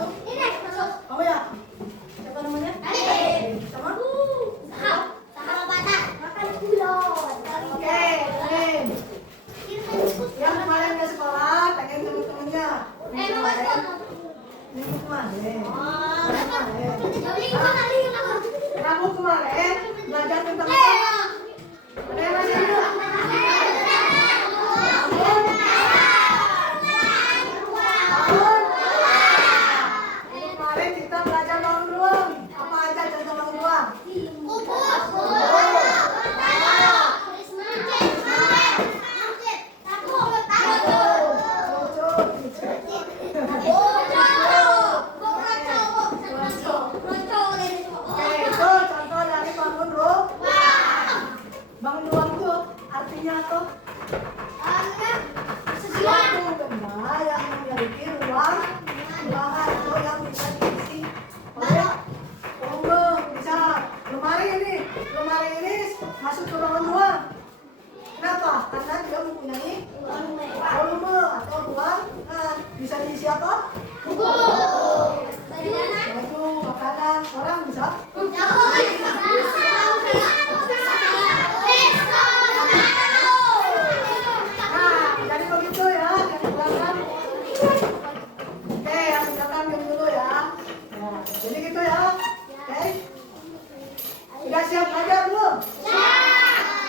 masuk? Kamu ya? Siapa namanya? Sama? Makan kulon. Oke, ini. Yang kemarin ke sekolah, tanyain temen-temennya. Minggu kemarin. Kamu kemarin belajar tentang apa? Ada yang masih ingat? Kemarin kita belajar bangun ruang. Apa aja contoh bangun ruang? Bangun ruang itu artinya apa? Sesuatu benda yang memiliki ruangan atau yang bisa diisi oleh bisa lemari ini masuk ke ruangan ruang. Kenapa? Karena dia mempunyai volume atau ruangan. Bisa diisi apa? Buku, baju, makanan, orang bisa. Jadi begitu ya, yang belakang. Oke, yang belakang yang dulu ya. Jadi gitu ya. Oke. Sudah siap belajar belum? Siap.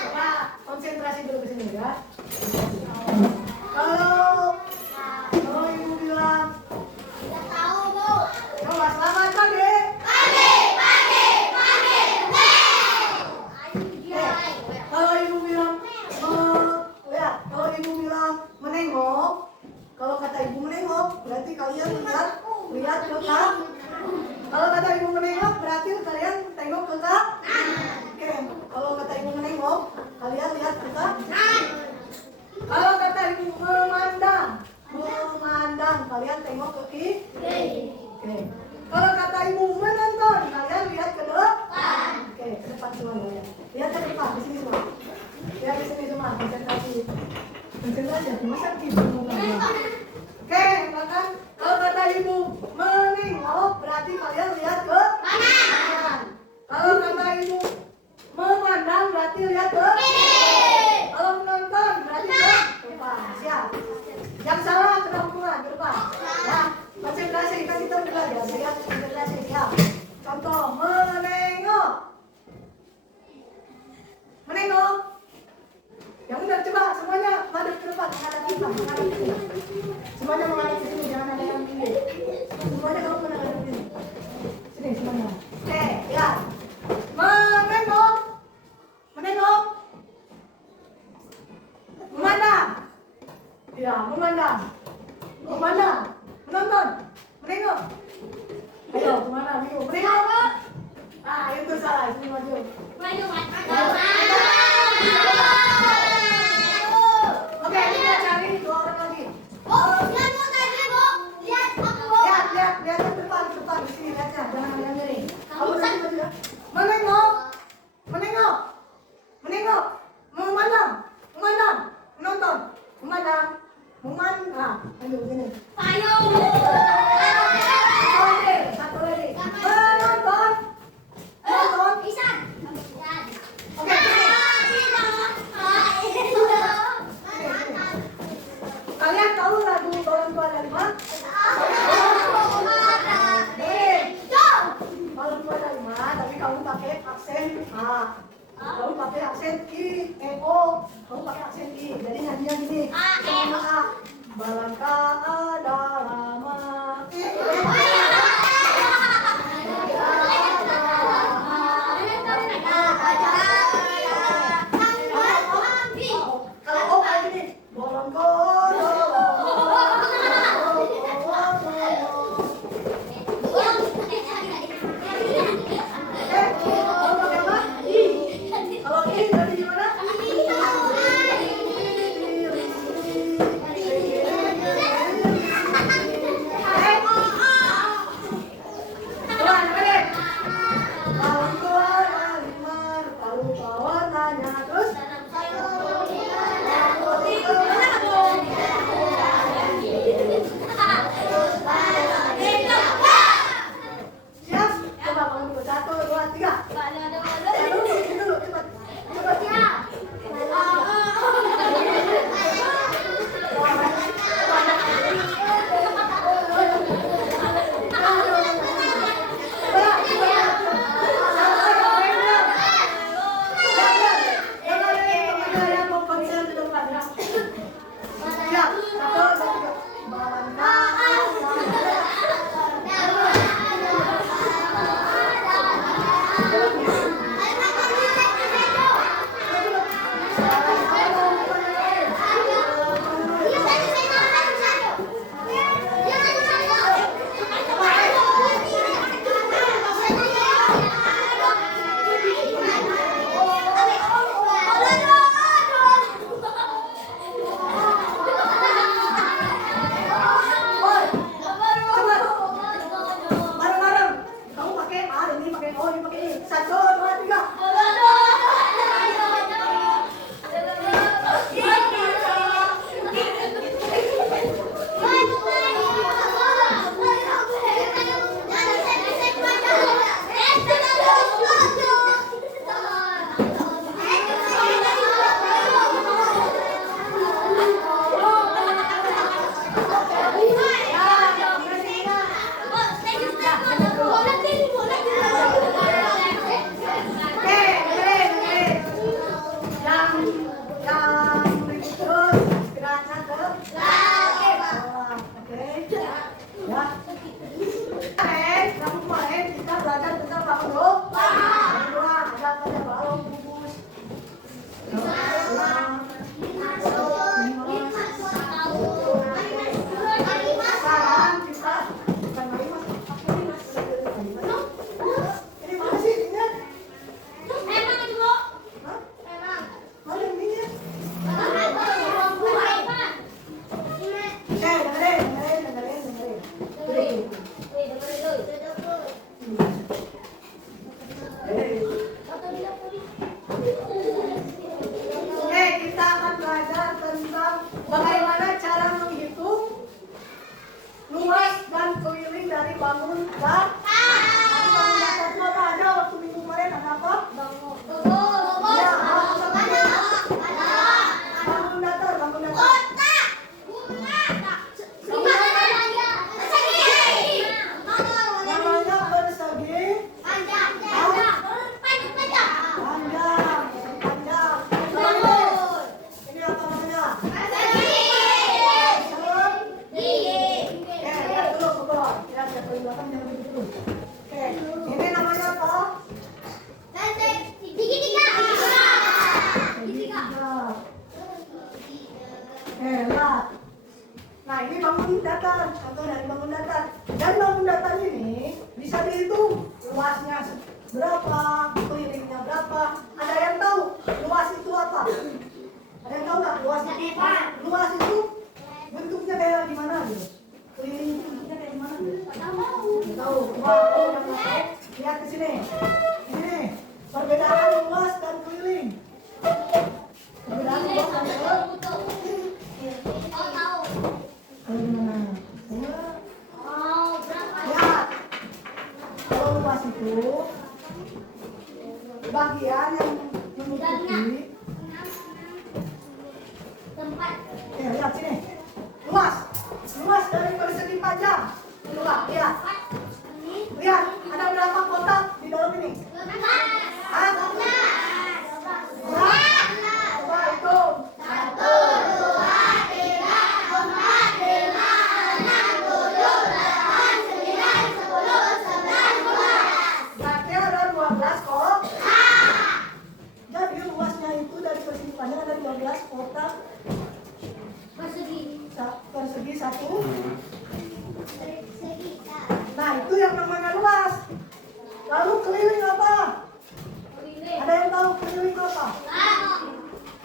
Coba konsentrasi dulu ke sini ya. Kalau ibu bilang, tidak tahu bu. Coba selamat pagi. Kalau ibu bilang, kalau ibu bilang menengok, kalau kata ibu menengok, berarti kalian lihat ke kanan. Kalau kata ibu menengok, berarti kalian tengok ke kanan. Oke, kalau kata ibu menengok, kalian lihat ke kanan. Kalau kata ibu memandang, kalian tengok ke kiri. Oke. Kalau kata ibu menonton, kalian lihat ke depan. Oke, ke depan semuanya ya. Lihat ke depan, di sini semua. Lihat di sini semua, konsentrasi. Konsentrasi, masa gitu. Oke, makan. Kalau kata ibu menengok, berarti kalian lihat ke kanan. Kalau kata ibu memandang, berarti lihat ke kiri. Kalau menonton, berarti ke depan. Siap. Yang salah kena hukuman ke depan. Ya, konsentrasi, kasih tahu juga ya. Lihat konsentrasi, siap. Contoh, menengok. Menengok. Yang benar, coba semuanya madep ke depan, menghadap kita, menghadap ke sini. Semuanya menghadap ke sini, jangan ada yang tinggi. Semuanya kamu menghadap ke sini. Sini semuanya. Oke, ya. Menengok. Menengok. Memandang. Ya, memandang. Memandang. Menonton. Menengok. Ayo, kemana? Menengok. Ah, itu salah. Sini maju. Oke, kita cari dua orang lagi. Lihat ke depan, di sini lihatnya, jangan yang ini. Kamu tadi maju ya. Menengok, memandang, menonton, memandang. Ayo sini. Satu lagi. Menonton. Oke. Kalian tahu lagu Balon Tua dari mana? Balon Tua dari mana? Tapi kamu pakai aksen A. Kamu pakai aksen I, O. Kamu pakai aksen I. Jadi nyanyinya gini. Sama A. Balangka ada lama. Kalau O kayak gini. Bolongko. Oke, kita akan belajar tentang bagaimana cara menghitung luas dan keliling dari bangun datar. Bangun datar itu apa aja waktu minggu kemarin ada apa? Ya, bangun datar, bangun datar. Namanya persegi panjang. Ini apa namanya? Lihat dulu ke bawah. Lihat ke belakang jangan begitu terus. Oke, ini namanya apa? Segitiga. Lihat. Nah, ini bangun datar. Contoh dari bangun datar. Dan bangun datar ini bisa dihitung luasnya berapa, kelilingnya berapa. Ada yang tahu luas itu apa? Ada yang tahu nggak luasnya? Luas itu bentuknya kayak gimana gitu? Keliling itu bentuknya kayak gimana? Nggak tahu. Coba kamu yang nggak tahu, lihat ke sini. Ini perbedaan luas dan keliling. Perbedaan luas dan keliling. Lihat, kalau luas itu bagian yang menutupi. Lihat sini, luas dari persegi panjang. Coba lihat, ada berapa kotak di dalam ini? Hah? Coba hitung. 1, 2, 3, 4, 5, 6, 7, 8, 9, 10, 11, 12. Berarti ada 12 kotak. Jadi luasnya itu dari persegi panjang ada 12 kotak persegi satu. Nah, itu yang namanya luas. Lalu keliling apa? Ada yang tahu keliling apa?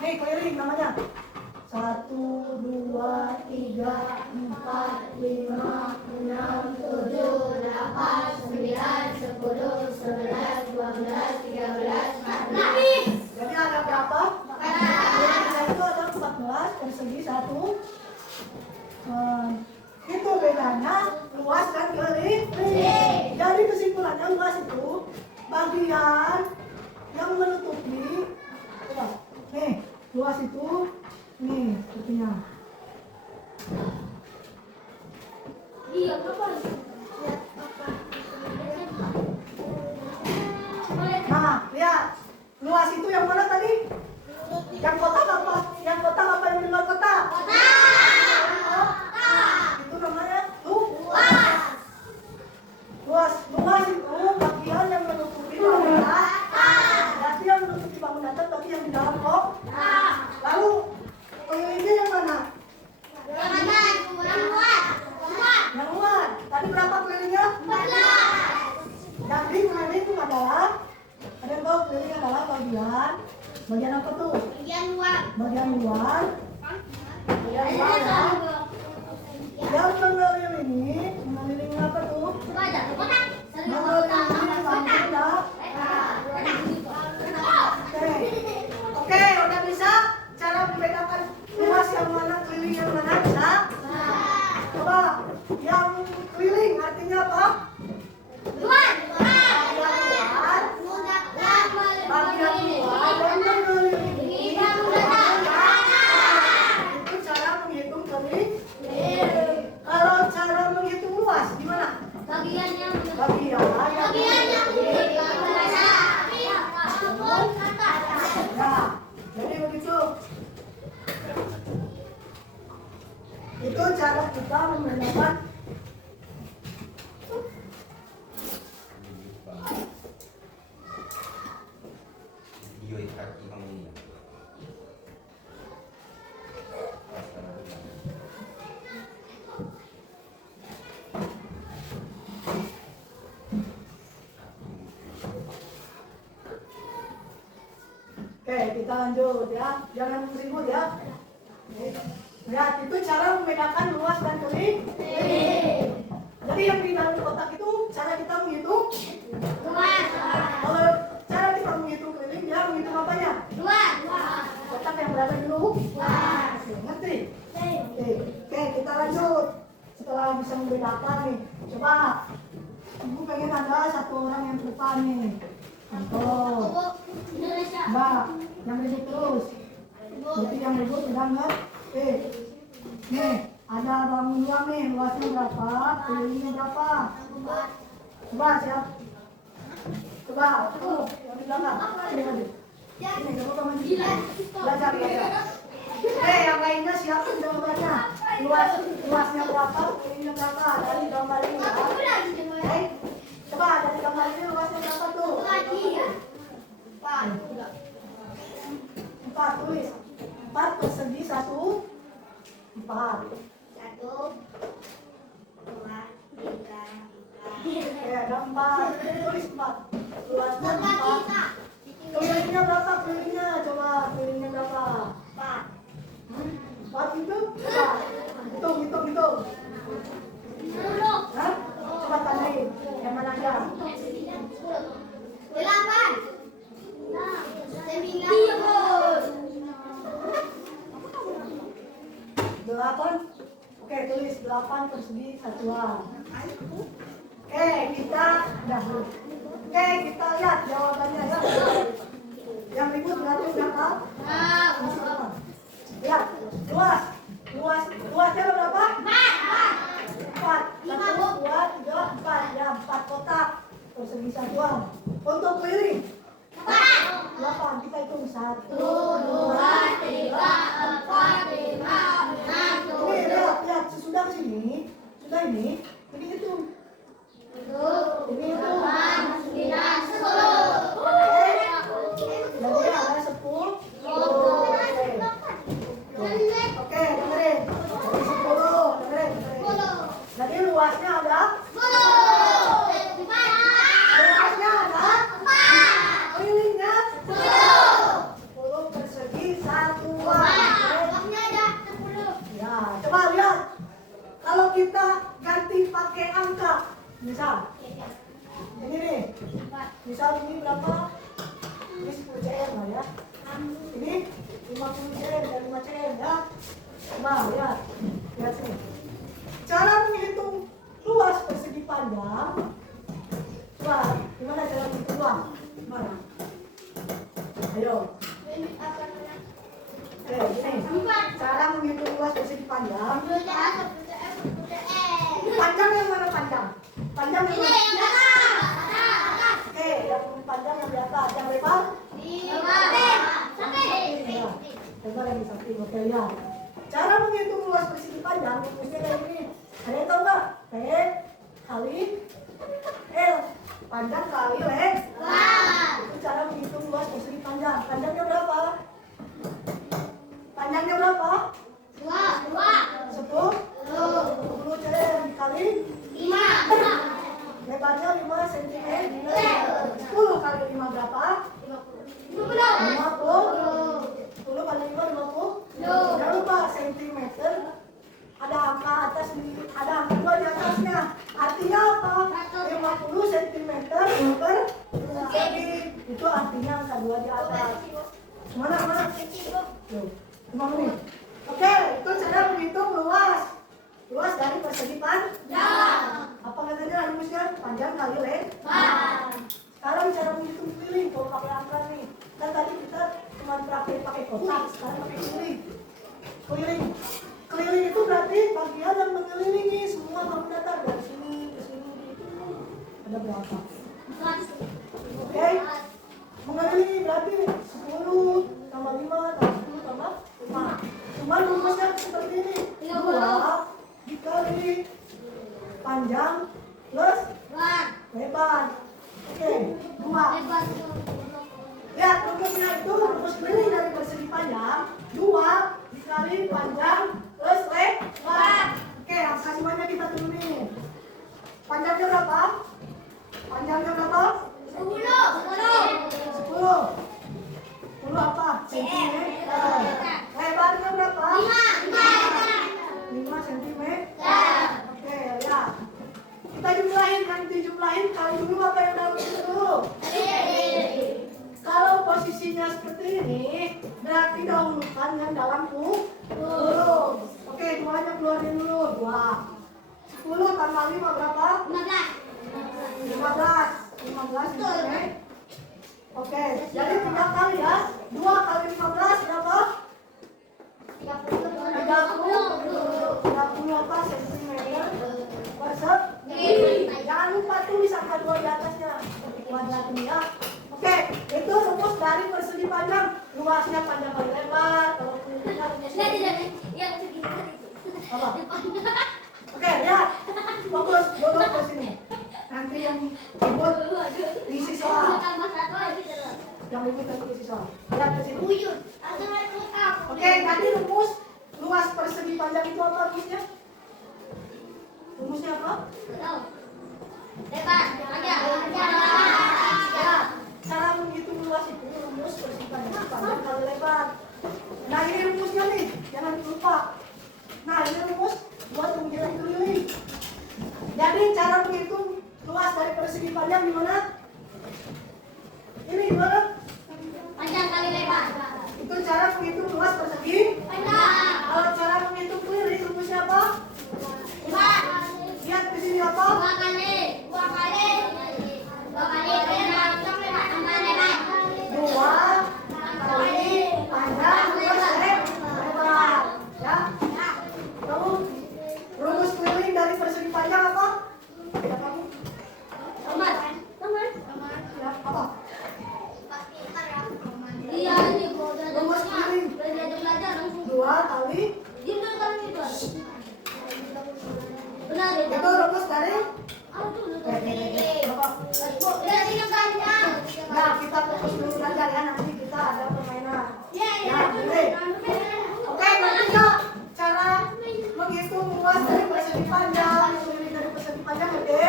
Nih, keliling namanya. 1, 2, 3, 4, 5, 6, 7, 8, 9, 10, 11, 12, 13, 14. Jadi ada berapa? Itu ada 14 persegi satu. Itu bedanya luas dan keliling. Jadi kesimpulannya luas itu bagian yang menutupi. Coba, nih luas itu nih sepertinya. Nah, lihat luas itu yang mana tadi? Yang kotak apa? Yang kotak apa yang di luar kotak? Itu namanya luas. Luas itu bagian yang menutupi bangun datar. Berarti yang menutupi bangun datar berarti yang di dalam kotak. Lalu kelilingnya yang mana? Yang luar. Tadi berapa kelilingnya? 14. Jadi keliling itu adalah, ada yang tahu keliling adalah bagian apa tuh? Bagian luar. Bagian luar ya. Yang mengelilingi apa tuh? Mengelilingi bangun datar. Oke, udah bisa cara membedakan luas yang mana, keliling yang mana, bisa? Coba, yang keliling artinya apa? Luar. Bagian luar dan mengelilingi bangun datar. Itu cara menghitung keliling. Kalau cara menghitung luas gimana? Bagian yang ya, jadi begitu. Itu cara kita membedakan kita lanjut ya, jangan ribut ya. Lihat, itu cara membedakan luas dan keliling. Berarti yang di dalam kotak itu cara kita menghitung luas. Kalau cara kita menghitung keliling, ya menghitung apanya? Luas. Kotak yang berada dulu. Luas. Ngerti? Oke, kita lanjut. Setelah bisa membedakan nih, coba ibu pengen ada satu orang yang lupa nih. Contoh, Mbak, yang ribut terus. Berarti yang ribut udah ngerti. Nih, ada bangun dua nih, luasnya berapa, kelilingnya berapa? Coba siap. Coba, yang di belakang. Ini, coba maju. Belajar. Yang lainnya siapin jawabannya. Luasnya berapa, kelilingnya berapa? Dari gambar ini ya. Coba dari gambar ini luasnya berapa tuh? 4, tulis. 4 persegi 1, 4. 1, 2, 3. Ada 4. Tulis 4. Luasnya 4. Kelilingnya berapa? Kelilingnya coba. Kelilingnya berapa? 4. 4 itu? Hitung. 10. Hah? Coba tandain. Yang mana aja? 8. 8. Oke, tulis 8 persegi satuan. Oke, kita dahulu. Oke, kita lihat jawabannya ya. Yang ribut berarti berapa? Lihat, luasnya berapa? 4. 1, 2, 3, 4. Ya, 4 kotak persegi satuan. Untuk keliling 8. Kita hitung 1, 2, 3, 4, 5, 6, 7. Ini lihat sesudah sini, sudah ini hitung. Ini itu. 9, 10. Jadi ada 10. Oke, dengerin. Jadi 10, dengerin. Jadi luasnya ada? Luasnya ada? Kelilingnya? 10 persegi satuan. Ya, coba lihat. Kalau kita ganti pakai angka, misal ini nih, misal ini berapa? Ini 10 cm lah ya. Ini 50 cm dan 5 cm ya. Coba lihat sini. Cara menghitung luas persegi panjang. Coba, gimana cara menghitung luas? Gimana? Ayo. Gini. Cara menghitung luas persegi panjang. Panjang yang mana panjang? Panjang yang mana? Oke, yang panjang yang di atas, yang lebar? Lebar yang di samping. Oke, lihat. Cara menghitung luas persegi panjang, rumusnya kayak gini. Ada yang tahu nggak? P kali L. Panjang kali lebar. Itu cara menghitung luas persegi panjang. Panjangnya berapa? Panjangnya berapa? 10 cm dikali 5. lebarnya 5 cm. 10 kali 5 berapa? 50. 10 kali 5 50. Jangan lupa cm. Ada angka atas ada angka 2 di atasnya. Artinya apa? 50 cm per persegi. Itu artinya angka 2 di atas. Mana? Tuh, 5 menit. Oke, itu cara menghitung luas dari persegi panjang. Apa katanya rumusnya? Panjang kali lebar. Sekarang cara menghitung keliling kalau pakai angka nih. Kan tadi kita cuma pakai kotak, sekarang pakai keliling. Keliling itu berarti bagian yang mengelilingi semua bangun datar dari sini ke sini. Ada berapa? Oke. Mengelilingi berarti 10 tambah 5 tambah 10 tambah 5. Cuma rumusnya seperti ini. 2 dikali panjang plus lebar. Oke, 2. Lihat rumusnya itu rumus keliling dari persegi panjang. 2 dikali panjang plus lebar. Oke, angka 5-nya kita turunin. Panjangnya berapa? 10. 10 apa? Centimeter. Lebarnya berapa? 5 cm. Oke, lihat. dijumlahin kali dulu apa yang dalam situ dulu. Kalau posisinya seperti ini, berarti dahulukan yang dalam huruf. Oke, duanya keluarin dulu. 2. 10 tambah 5 berapa? 15. 15 oke. Oke, jadi 3 kali ya. 2 kali 15 berapa? 30 apa sentimeter persegi. Jangan lupa tulis angka 2 di atasnya seperti kuadrat ini ya. Oke, itu rumus dari persegi panjang. Luasnya panjang kali lebar. Kalau rumusnya apa? Oke, lihat. Fokus dulu ke sini. Nanti yang ribut isi soal. Yang ribut nanti isi soal. Lihat ke sini. Oke, tadi rumus luas persegi panjang itu apa rumusnya? Rumusnya apa? Ya, cara menghitung luas itu rumus persegi panjang kali lebar. Nah, ini rumusnya nih, jangan lupa. Nah, ini rumus buat menghitung keliling. Jadi cara menghitung luas dari persegi panjang gimana? Ini gimana? Panjang kali lebar. Itu cara menghitung luas persegi. Kalau cara menghitung keliling rumusnya apa? Lihat di sini apa? 2 kali panjang plus lebar. Ya. Kamu rumus keliling dari persegi panjang apa? Ya, kamu? Ya, apa? Rumus keliling 2 kali. Itu rumus dari apa? Nah, kita fokus dulu belajar ya, nanti kita ada permainan. Ya, boleh. Oke, bertiga cara menghitung luas dari persegi panjang. Keliling dari persegi panjang, oke?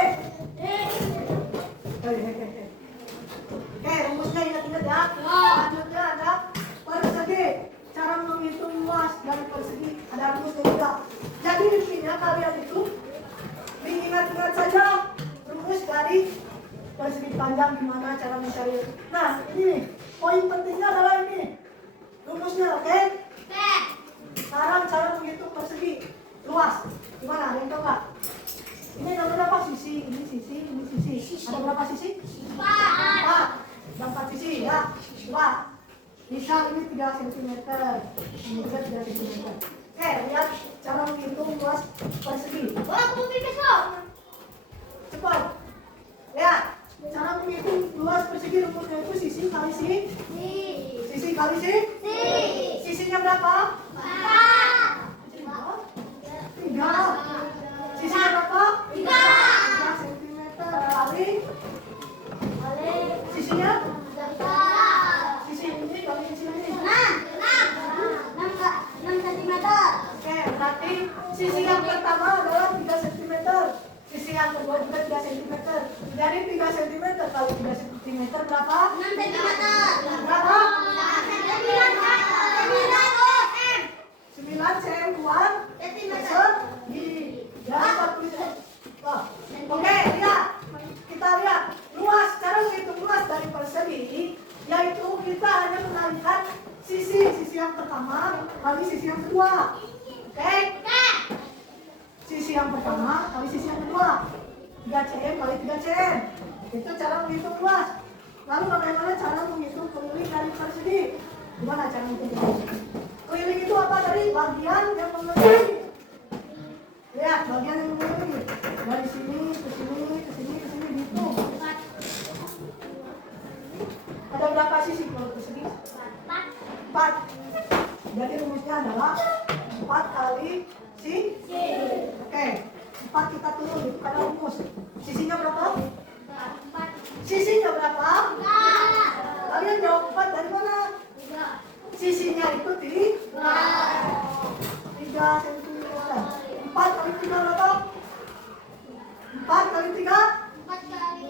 Oke, rumusnya ingat-ingat ya. Selanjutnya ada persegi. Cara menghitung luas dari persegi ada rumusnya juga. Jadi intinya kalian itu diingat-ingat saja rumus dari persegi panjang gimana cara mencari. Nah, ini nih, poin pentingnya adalah ini rumusnya, oke? Sekarang cara menghitung persegi luas gimana? Yang coba. Ini namanya apa? Sisi, ini sisi, ini sisi. Ada berapa sisi? 4. Ada 4 sisi ya. 4. Bisa ini 3 cm. Ini juga 3 cm. Oke, lihat cara menghitung luas persegi. Cepat. Lihat. Cara menghitung luas persegi rumusnya itu sisi kali sisi. Sisi kali sisi. Sisinya berapa? 3. Sisinya berapa? 3 cm kali. Sisinya? Sisi ini kali sisi ini. 6 cm. Oke, berarti sisi yang pertama adalah 3 cm. Sisi yang kedua juga 3 cm. Jadi 3 cm kali 3 cm berapa? 6 cm. Berapa? 9 cm. Ya, 40 cm. Oke, lihat. Kita lihat luas. Cara menghitung luas dari persegi yaitu kita hanya mengalihkan sisi yang pertama kali sisi yang kedua. Oke? Sisi yang pertama kali sisi yang kedua. 3 cm kali 3 cm. Itu cara menghitung luas. Lalu bagaimana cara menghitung keliling dari persegi? Gimana cara menghitung keliling? Keliling itu apa tadi? Bagian yang mengelilingi. Lihat bagian yang mengelilingi. Dari sini ke sini ke sini ke sini gitu. Ada berapa sisi kalau persegi? 4. Jadi rumusnya adalah 4 kali sisi. Oke, 4 kita turun itu karena rumus. Sisinya berapa? 4. Sisinya berapa? Kalian jawab 4 dari mana? Sisinya itu 3 cm. 4 kali 3 berapa? 4 kali 3? 4 kali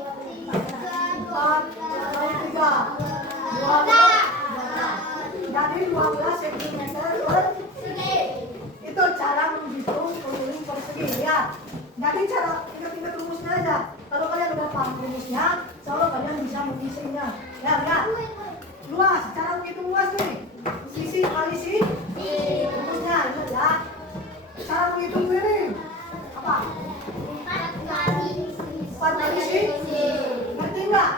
4 kali 3 12. Jadi 12 cm persegi. Itu cara menghitung keliling persegi ya. Jadi cara ingat-ingat rumusnya aja. berapa rumusnya, selalu kalian bisa mengisinya. Ya, lihat. Luas, cara menghitung luas nih. Sisi kali sisi. Rumusnya, ingat ya. Cara menghitung ini apa? 4 kali sisi. Ngerti nggak?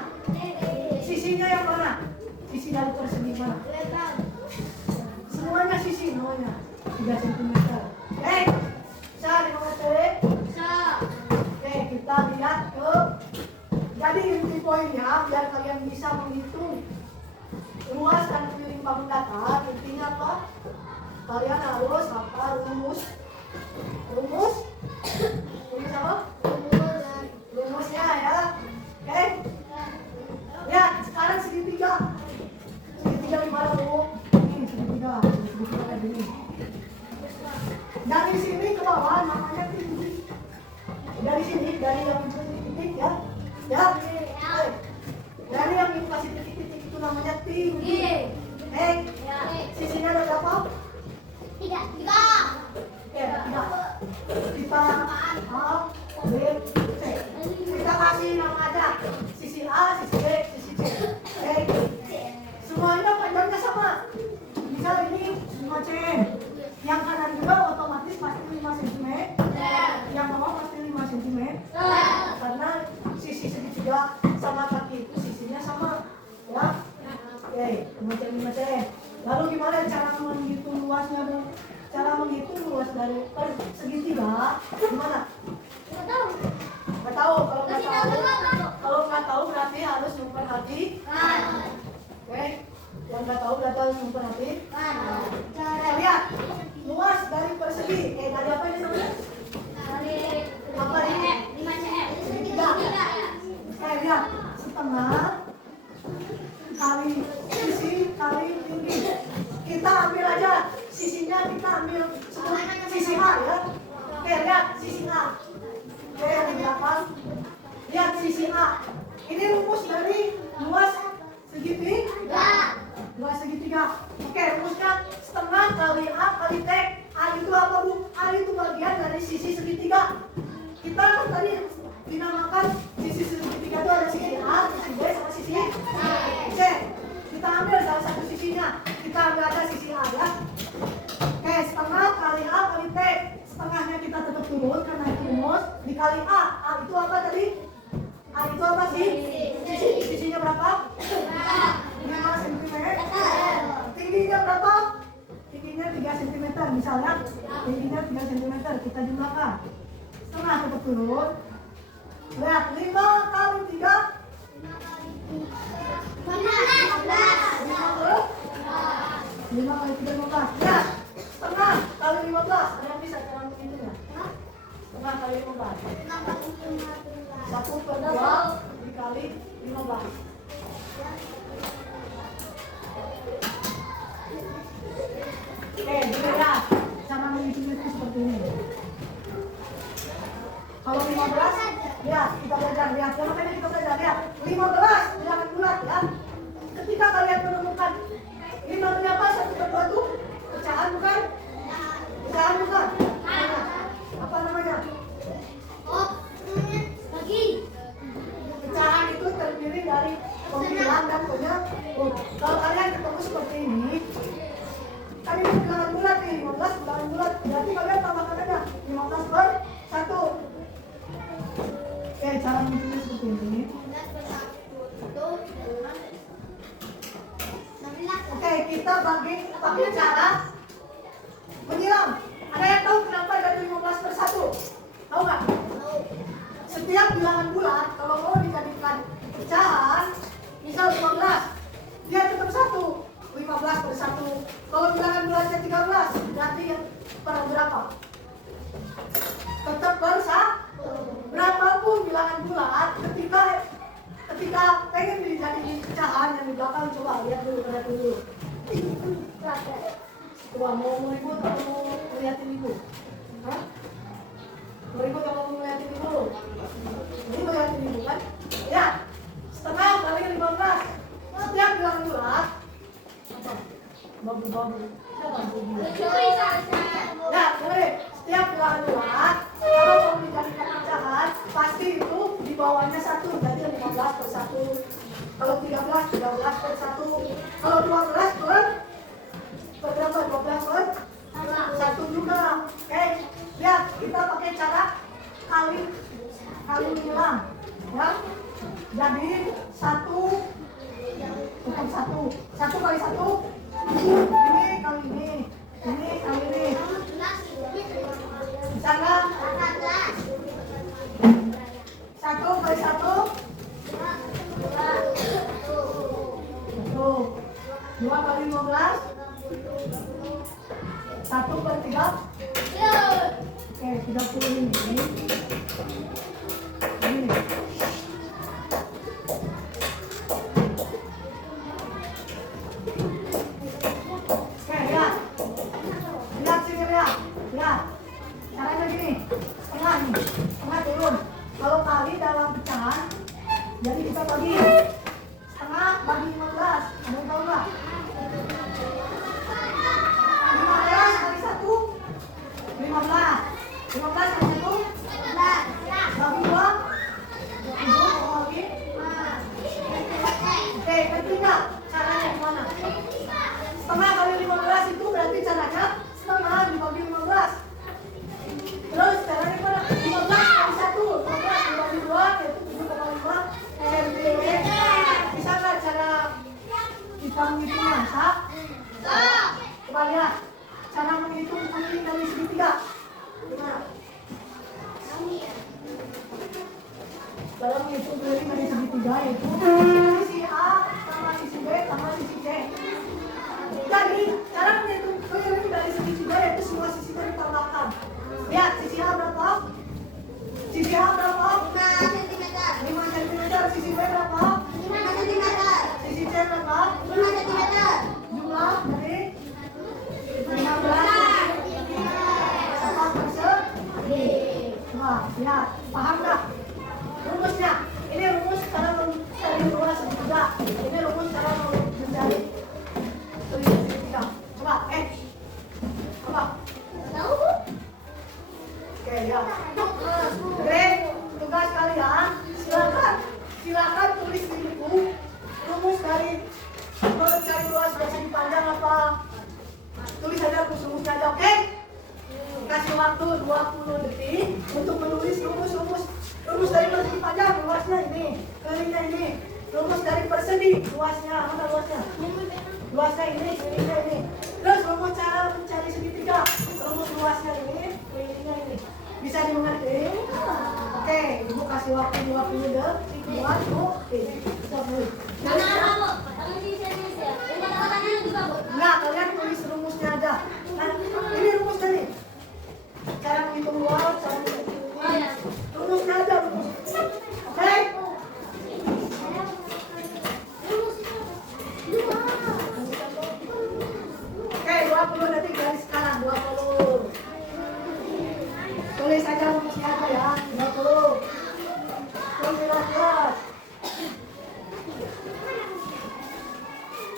Sisinya yang mana? Sisi dari persegi mana? Semuanya sisi, semuanya 3 cm. Bisa dimengerti? Oke, kita lihat ke. Jadi inti poinnya biar kalian bisa menghitung luas dan keliling bangun datar. Intinya apa? Kalian harus hafal rumus apa? Rumusnya ya. Oke. Lihat sekarang segitiga gimana Bu? Ini segitiga kayak gini. Dari sini ke bawah namanya tinggi. Dari sini, dari yang titik-titik ya. Dari yang kasih titik-titik itu namanya tinggi. Sisinya ada berapa? 3. Oke, 3. Kita A, B, C. Kita kasih nama aja. Sisi A, sisi B, sisi C. Semuanya panjangnya sama. Misal ini 5 cm. Yang kanan juga otomatis pasti 5 cm. Yang bawah pasti 5 cm. Karena sisi segitiga sama kaki itu sisinya sama. Ya. Oke, 5 cm. Lalu gimana cara menghitung luasnya, Bu? Cara menghitung luas dari segitiga gimana? Nggak tahu. Kalau nggak tahu berarti harus nyimpen hati. Oke. Yang nggak tahu berarti harus nyimpen hati. Lihat luas dari persegi. Dari apa ini namanya? Apa ini? 5 cm. Segitiga. Lihat setengah kali sisi kali tinggi. Kita ambil aja sisinya, kita ambil sisi A ya. Oke, lihat sisi A. Oke, yang di belakang. Lihat sisi A. Ini rumus dari luas segitiga. Luas segitiga. Oke, rumusnya setengah kali A kali T. A itu apa, Bu? A itu bagian dari sisi segitiga. Kita kan tadi dinamakan sisi segitiga itu ada sisi A, sisi B, sama sisi C. Kita ambil salah satu sisinya. Kita ambil aja sisi A ya. Oke, setengah kali A kali T. Setengahnya kita tetap turun karena itu rumus. Dikali A. A itu apa tadi? A itu apa sih? Sisinya berapa? 5 cm. Tingginya berapa? Tingginya 3 cm. Misalnya tingginya 3 cm. Kita jumlahkan. Setengah tetap turun. Lihat 5 kali 3. 5 kali 3 15. Lihat setengah kali 15. Ada yang bisa cara menghitungnya? Setengah kali 15. 1/2 dikali 15. Oke, dilihat cara menghitungnya itu seperti ini. Kalau 15, lihat kita belajar, lihat. Makanya kita belajar, lihat. 15 bilangan bulat ya. Ketika kalian menemukan ini namanya apa? 1/2 itu pecahan bukan? Pecahan bukan? Apa namanya? Pecahan itu terdiri dari pembilang dan penyebut. Kalau kalian ketemu seperti ini, kan ini bilangan bulat nih, 15 bilangan bulat. Berarti kalian tambahkan aja 15/1. Oke, cara menghitungnya seperti ini. Oke, kita pakai cara menyiram. Ada yang tahu kenapa dari 15/1? Tahu nggak? Setiap bilangan bulat kalau mau dijadikan pecahan, misal 15, dia tetap 1. 15/1. Kalau bilangan bulatnya 13, berarti yang per berapa? Tetap bersatu. Berapapun bilangan bulat, ketika pengen dijadiin pecahan yang di belakang, coba lihat dulu, Coba mau ribut atau mau ngeliatin ibu? Hah? Mau ribut atau mau ngeliatin ibu? Ini ngeliatin ibu kan? Ya, setengah kali 15. Setiap bilangan bulat, apa? Babu-babu. Ya, dengerin. Setiap bilangan bulat, kalau mau dijadikan pecahan, pasti itu di bawahnya tambahnya 1, jadi 15 per 1. Kalau 13 per 1. Kalau 12 per berapa? 12 per 1 juga. Oke, lihat kita pakai cara kali ulang, ya. Jadi 1 bukan 1 kali 1 ini kali ini kali ini, bisa nggak? 1 kali 1 2 kali 15 1 per 3 oke 30 ini. Lihat sini, lihat caranya gini, setengah turun. Kalau kali dalam pecahan, jadi kita bagi setengah bagi 15. Ada yang tahu nggak? 15 kali 1 15 kali 1 bagi 2 bagi. Oke, ngerti nggak caranya gimana? Setengah kali 15 itu berarti caranya setengah dibagi 15. Terus caranya gimana? 15 kali 1 15 dibagi 2 yaitu 7,5 cm. Bisa nggak cara kita menghitungnya? Coba lihat cara menghitung keliling dari segitiga. Nah, dalam menghitung keliling dari segitiga yaitu sisi A sama sisi B sama sisi C. Jadi cara menghitung keliling dari segitiga yaitu semua sisinya ditambahkan. Lihat sisi A berapa? Sisi A berapa? 5 cm. Sisi B berapa? 5 cm. Sisi C berapa? 5 cm. Jumlah dari 15 sama persen. Nah, lihat, paham nggak? Rumusnya, ini rumus cara mencari luas segitiga. Ini rumus cara mencari segitiga. Coba, Tahu? Oke, ya. Oke, tugas kalian, silakan tulis di buku rumus dari mencari luas persegi panjang apa. Tulis aja rumusnya aja, oke? Kasih waktu 20 detik untuk menulis rumus dari persegi panjang, luasnya ini, kelilingnya ini. Rumus dari persegi, luasnya, mana luasnya? Luasnya ini, kelilingnya ini. Terus rumus cara mencari segitiga, rumus luasnya ini, kelilingnya ini. Bisa dimengerti? Oke, ibu kasih waktu 20 detik buat stop dulu. Enggak, kalian tulis rumusnya aja. Nah, ini rumusnya nih. Cara menghitung luas, cara menghitung luas. Rumusnya aja, rumus. Oke? Oke, 20 detik dari sekarang, 20. Tulis aja rumusnya aja ya, 20. 19.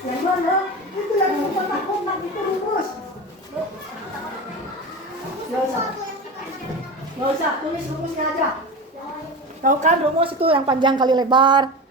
Yang mana? Itu yang kotak-kotak itu rumus. Nggak usah, tulis rumusnya aja. Tahu kan rumus itu yang panjang kali lebar.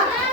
Kak.